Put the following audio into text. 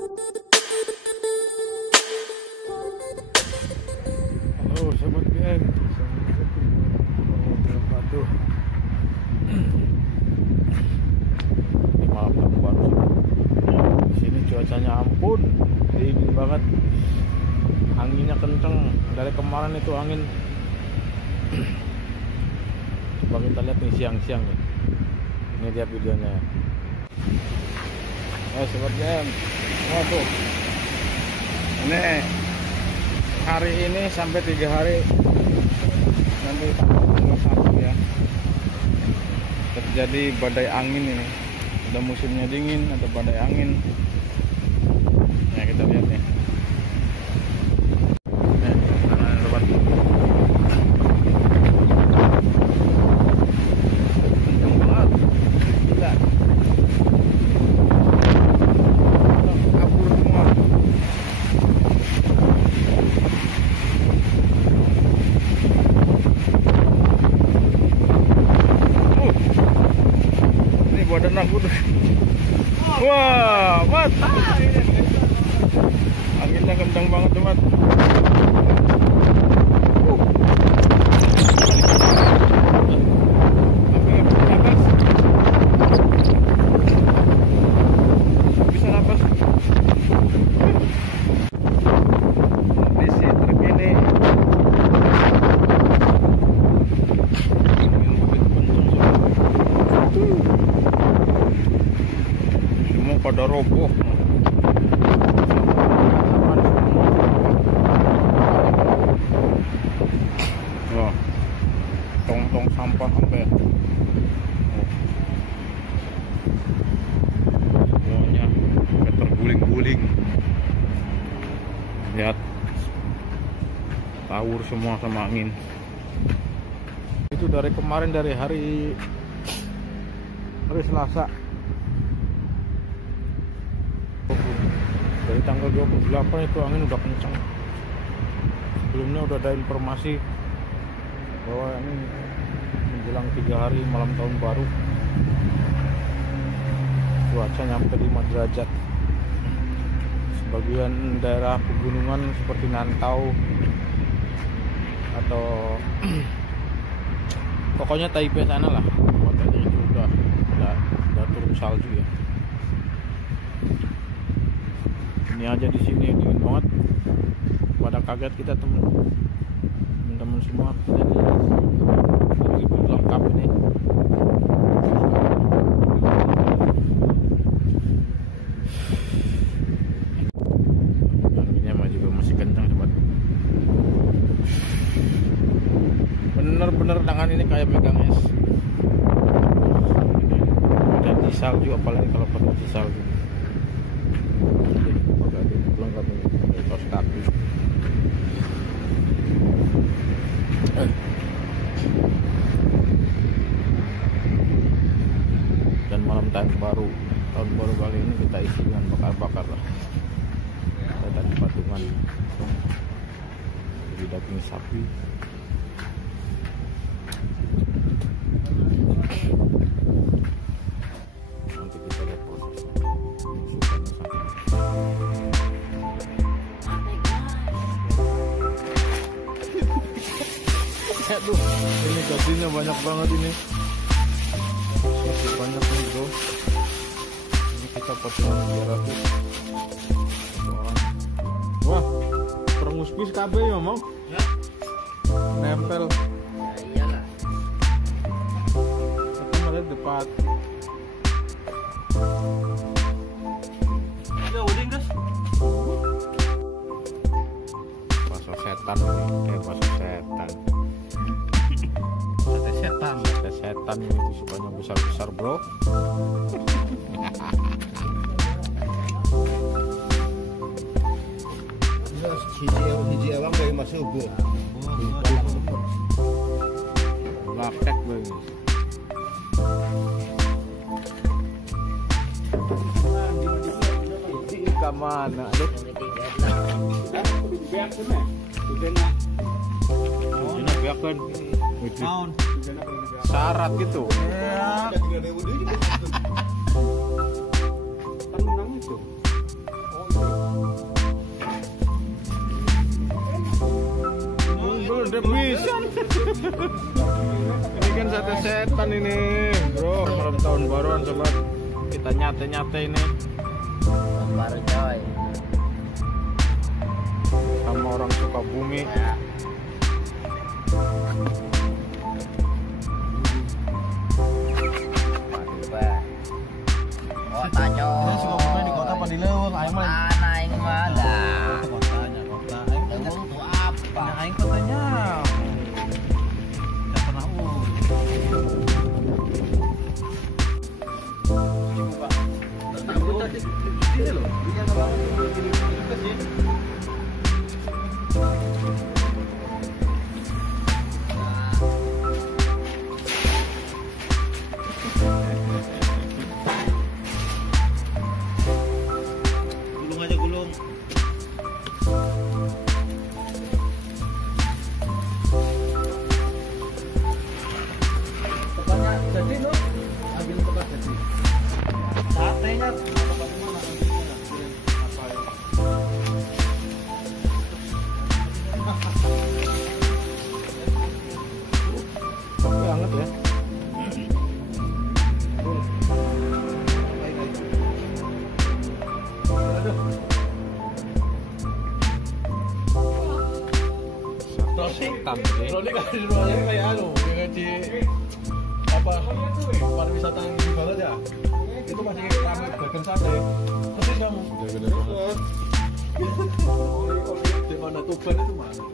Halo sobat BM, ini malam tahun baru. Di sini cuacanya ampun, dingin banget, anginnya kenceng. Dari kemarin itu angin. Coba kita lihat nih siang-siang nih. Ini dia videonya. Sobat BM, tuh. Ini hari ini sampai 3 hari nanti tanggal 1 ya, terjadi badai angin. Ini udah musimnya dingin, ada badai angin ya, kita lihat nih. Wah, mat, anginnya kencang banget tuh, mat. Bisa napas. Kondisi terkini. Pada roboh. Wah, tong-tong sampah sampai semuanya sampai terguling-guling. Lihat, tawur semua sama angin. Itu dari kemarin, dari hari Selasa. Dari tanggal 28 itu angin udah kencang. Sebelumnya udah ada informasi bahwa ini menjelang 3 hari malam tahun baru, cuaca nyampe 5 derajat. Sebagian daerah pegunungan seperti Nantau atau pokoknya Taipei sana lah, kotanya itu udah turun salju ya. Ini aja di sini dingin banget, pada kaget kita teman-teman semua. Ini lengkap ini. Anginnya juga masih kencang, sobat. Bener-bener tangan ini kayak megang es. Dan di salju, apalagi kalau pakai di salju. Lengkap ini, kaos kaki. Dan malam tahun baru kali ini kita isi dengan bakar-bakar lah. Kita tadi patungan jadi daging sapi. Nanti kita lihat prosesnya. Aduh, ini gajinya banyak banget ini. Masih banyak nih, bro. Ini kita potong 300. Wah, perengus-pis KB ya, mau? Ya. Nempel. Ya iyalah. Kita melihat depan. Ya udah, guys. Bakso setan ini, bakso setan. Sate setan itu sukanya besar-besar, bro. Hiji awang dari masuk bu. Lapek banget. Di mana? Aduh. Biarkan. Tahun. Syarat gitu. Ya. Kan menang itu. Oh, Urip pisan. Ini kan sate setan ini, bro. Malam tahun baruan sobat. Kita nyate-nyate ini. Baru coy. Sama orang suka bumi. Ya. Oh, tanya. Ini suka buka di kota apa di Leweng? Aing mah. Mana ini mah dah. Kotanya, kota. Aing tanya. Leweng tuh apa? Aing kotanya. Enggak pernah Ini loh, dia enggak bangun begini juga sih. Gulung aja gulung. Tepatnya jadi lo ambil tempat jadi. Satenya tempat mana? Tapi hangat ya. Setan ini. Rolling kan di rumahnya kayak anu, kayak di apa pariwisata yang di banget ya. Itu masih ramai dagang sate. Persis kamu. Ya bener banget. Di mana Tuban itu mana?